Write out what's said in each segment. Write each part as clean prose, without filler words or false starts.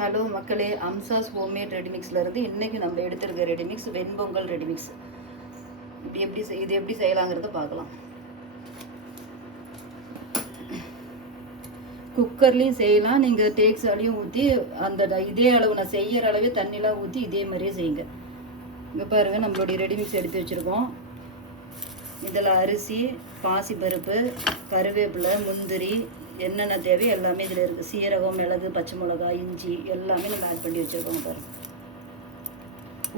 Hello மக்களே, அம்சாஸ் homemade ரெடிமிக்ஸ்லேருந்து இன்றைக்கி நம்ம எடுத்துருக்க ரெடிமிக்ஸ் வெண்பொங்கல் ரெடிமிக்ஸ். இது எப்படி செய்யலாங்கிறத பார்க்கலாம். குக்கர்லேயும் செய்யலாம், நீங்கள் டேக்ஸாலையும் ஊற்றி அந்த இதே அளவு நான் செய்கிற அளவே தண்ணிலாம் ஊற்றி இதே மாதிரியே செய்யுங்க. இங்கே பாருங்கள், நம்மளுடைய ரெடிமிக்ஸ் எடுத்து வச்சுருக்கோம். இதில் அரிசி, பாசிப்பருப்பு, கருவேப்பிலை, முந்திரி, என்னென்ன தேவை எல்லாமே இதில் இருக்குது. சீரகம், மிளகு, பச்சை மிளகாய், இஞ்சி எல்லாமே நம்ம ஆட் பண்ணி வச்சுருக்கோம். பாருங்கள்,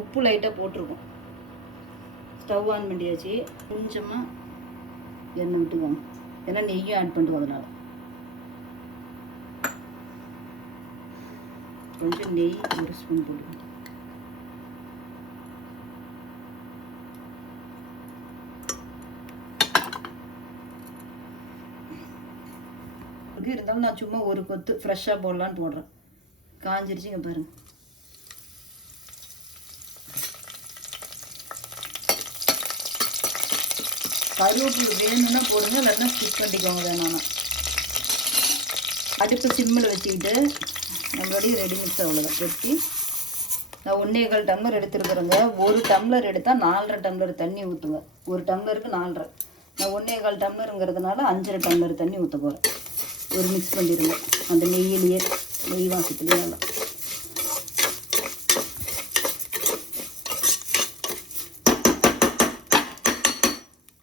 உப்பு லைட்டாக போட்டிருக்கோம். ஸ்டவ் ஆன் பண்ணியாச்சு. கொஞ்சமாக எண்ணெய் விட்டுக்கோங்க, ஏன்னா நெய்யும் ஆட் பண்ணிடுவோம். அதனால் கொஞ்சம் நெய் ஒரு ஸ்பூன் போட்டுக்கோங்க. இருந்தாலும் நான் சும்மா ஒரு கொத்து ஃப்ரெஷ்ஷாக போடலான்னு போடுறேன். காஞ்சிருச்சுங்க பாருங்க. கருவேப்பிலை வேணும்னா போடுங்க, இல்லைன்னா ஸ்கிப் பண்ணிக்கோங்க. வேணாம். அடுப்பு சிம்மில் வச்சுக்கிட்டு நம்மளுடைய ரெடிமிக்ஸ் அவ்வளோதான் வெட்டி நான் 1.25 டம்ளர் எடுத்துருக்குறேங்க. ஒரு டம்ளர் எடுத்தால் 4.5 டம்ளர் தண்ணி ஊற்றுங்க. ஒரு டம்ளருக்கு 4.5. நான் 1.25 டம்ளருங்கிறதுனால 5.5 டம்ளர் தண்ணி ஊற்ற போகிறேன். ஒரு மிக்ஸ் பண்ணிடுங்க அந்த நெய்யிலேயே, நெய் வாசத்துலேயே நல்லா.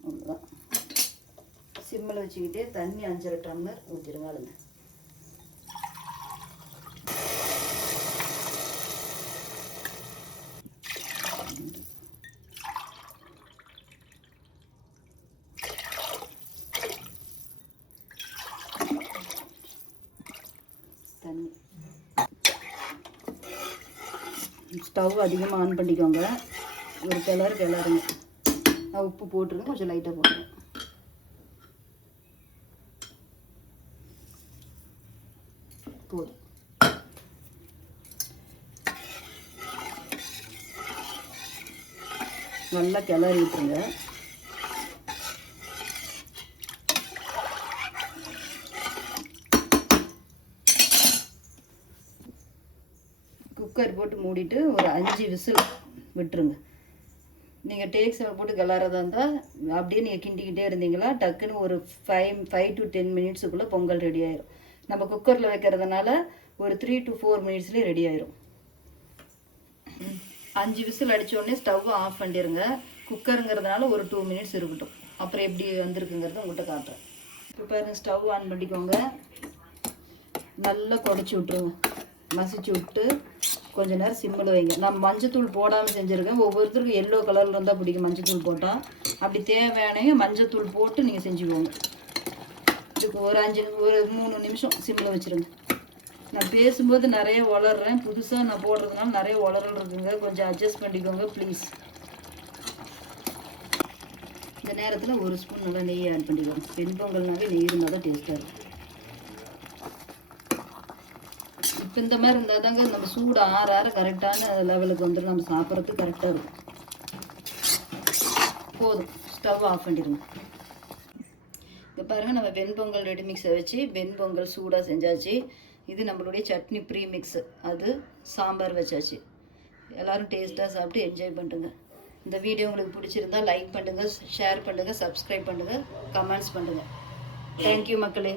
அவ்வளோதான். சிம்மில் வச்சுக்கிட்டே தண்ணி 5.5 டம்ளர் ஊற்றிடுங்க. அதுங்க தண்ணி. ஸ்டவ் அதிகமாக ஆன் பண்ணிக்கோங்க. ஒரு கிளறுங்க. நான் உப்பு போட்டுருங்க, கொஞ்சம் லைட்டாக போட்டுருங்க. போதும். நல்லா கிளறி விட்டுருங்க. குக்கர் போட்டு மூடிட்டு ஒரு 5 விசில் விட்டுருங்க. நீங்கள் டேக்ஸில் போட்டு கிளறதா இருந்தால் அப்படியே நீங்கள் கிண்டிக்கிட்டே இருந்தீங்களா டக்குன்னு ஒரு 5 to 10 மினிட்ஸுக்குள்ளே பொங்கல் ரெடி ஆயிரும். நம்ம குக்கரில் வைக்கிறதுனால ஒரு 3 to 4 மினிட்ஸ்லேயே ரெடி ஆயிரும். 5 விசில் அடித்தோடனே ஸ்டவ் ஆஃப் பண்ணிடுங்க. குக்கருங்கிறதுனால ஒரு 2 மினிட்ஸ் இருக்கட்டும். அப்புறம் எப்படி வந்திருக்குங்கிறத உங்கள்கிட்ட காட்டுறேன். இப்போ பாருங்கள், ஸ்டவ் ஆன் பண்ணிக்கோங்க. நல்லா குடச்சி விட்ருங்க. மசிச்சு விட்டு கொஞ்ச நேரம் சிம்மில் வைங்க. நான் மஞ்சத்தூள் போடாமல் செஞ்சுருக்கேன். ஒவ்வொருத்தருக்கும் எல்லோ கலரில் இருந்தால் பிடிக்கும் மஞ்சத்தூள் போட்டால். அப்படி தேவையான மஞ்சத்தூள் போட்டு நீங்கள் செஞ்சுக்கோங்க. இதுக்கு ஒரு 3 நிமிஷம் சிம்மில் வச்சுருங்க. நான் பேசும்போது நிறைய வளர்றேன், புதுசாக நான் போடுறதுனால நிறைய வளரல் இருக்குங்க. கொஞ்சம் அட்ஜஸ்ட் பண்ணிக்கோங்க ப்ளீஸ். இந்த நேரத்தில் ஒரு ஸ்பூன் நல்லா நெய் ஆட் பண்ணிக்கோங்க. வெண்பொங்கல்னாவே நெய் இருந்தால் தான் டேஸ்ட்டாக இருக்கும். இப்போ இந்த மாதிரி இருந்தால் தாங்க நம்ம சூடு ஆற கரெக்டான லெவலுக்கு வந்துடும். நம்ம சாப்பிட்றதுக்கு கரெக்டாக இருக்கும். போதும், ஸ்டவ் ஆஃப் பண்ணிடுங்க. இப்போ பாருங்கள், நம்ம வெண்பொங்கல் ரெடிமிக்ஸை வச்சு வெண்பொங்கல் சூடாக செஞ்சாச்சு. இது நம்மளுடைய சட்னி ப்ரீமிக்ஸு, அது சாம்பார் வச்சாச்சு. எல்லோரும் டேஸ்ட்டாக சாப்பிட்டு என்ஜாய் பண்ணுங்க. இந்த வீடியோ உங்களுக்கு பிடிச்சிருந்தா லைக் பண்ணுங்கள், ஷேர் பண்ணுங்கள், சப்ஸ்கிரைப் பண்ணுங்கள், கமெண்ட்ஸ் பண்ணுங்கள். தேங்க்யூ மக்களே.